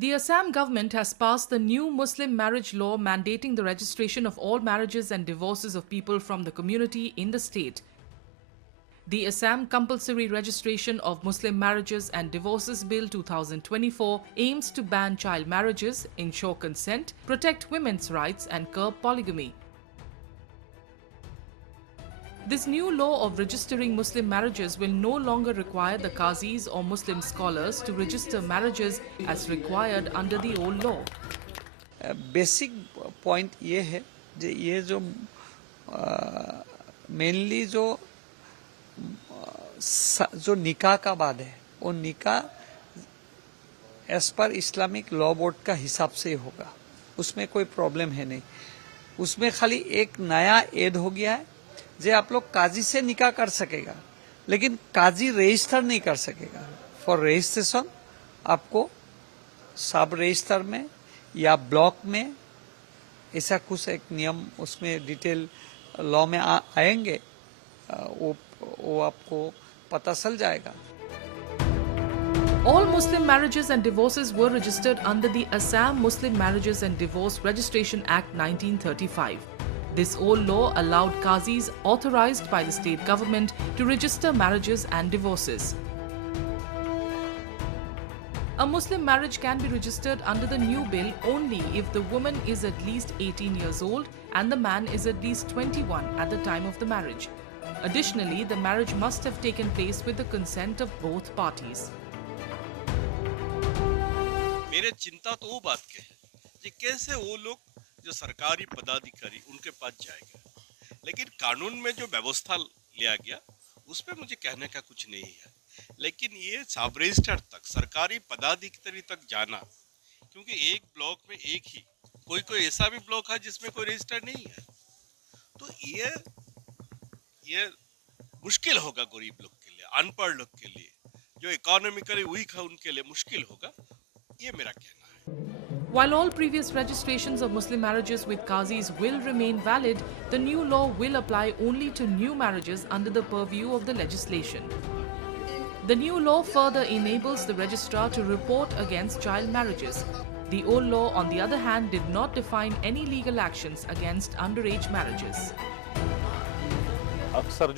The Assam government has passed the new Muslim marriage law mandating the registration of all marriages and divorces of people from the community in the state. The Assam Compulsory Registration of Muslim Marriages and Divorces Bill 2024 aims to ban child marriages, ensure consent, protect women's rights and curb polygamy. This new law of registering Muslim marriages will no longer require the qazis or Muslim scholars to register marriages as required under the old law. Basic point ये है ये जो mainly जो निकाह का बाद है वो निकाह as per Islamic law board का हिसाब से होगा, उसमें कोई प्रॉब्लम है नहीं। उसमें खाली एक नया ऐड हो गया है जे आप लोग काजी से निकाह कर सकेगा, लेकिन काजी रजिस्टर नहीं कर सकेगा। फॉर रजिस्ट्रेशन आपको सब रजिस्टर में या ब्लॉक में ऐसा कुछ एक नियम उसमें डिटेल लॉ में आएंगे, वो आपको पता चल जाएगा। All Muslim marriages and divorces were registered under the Assam Muslim Marriages and Divorce Registration Act 1935. This old law allowed qazis authorized by the state government to register marriages and divorces. A Muslim marriage can be registered under the new bill only if the woman is at least 18 years old and the man is at least 21 at the time of the marriage. Additionally, the marriage must have taken place with the consent of both parties. मेरे चिंता तो वो बात के है कि कैसे वो लोग जो सरकारी पदाधिकारी उनके पास जाएगा, लेकिन कानून में जो व्यवस्था लिया गया उस पर मुझे कहने का कुछ नहीं है। लेकिन ये सब रजिस्टर तक सरकारी पदाधिकारी तक जाना, क्योंकि एक ब्लॉक में एक ही कोई ऐसा भी ब्लॉक है जिसमें कोई रजिस्टर नहीं है, तो ये मुश्किल होगा गरीब लोग के लिए, अनपढ़ लोग के लिए, जो इकोनॉमिकली वीक है उनके लिए मुश्किल होगा, ये मेरा कहना है। While all previous registrations of Muslim marriages with qazis will remain valid, the new law will apply only to new marriages under the purview of the legislation. The new law further enables the registrar to report against child marriages. The old law, on the other hand, did not define any legal actions against underage marriages. अक्सर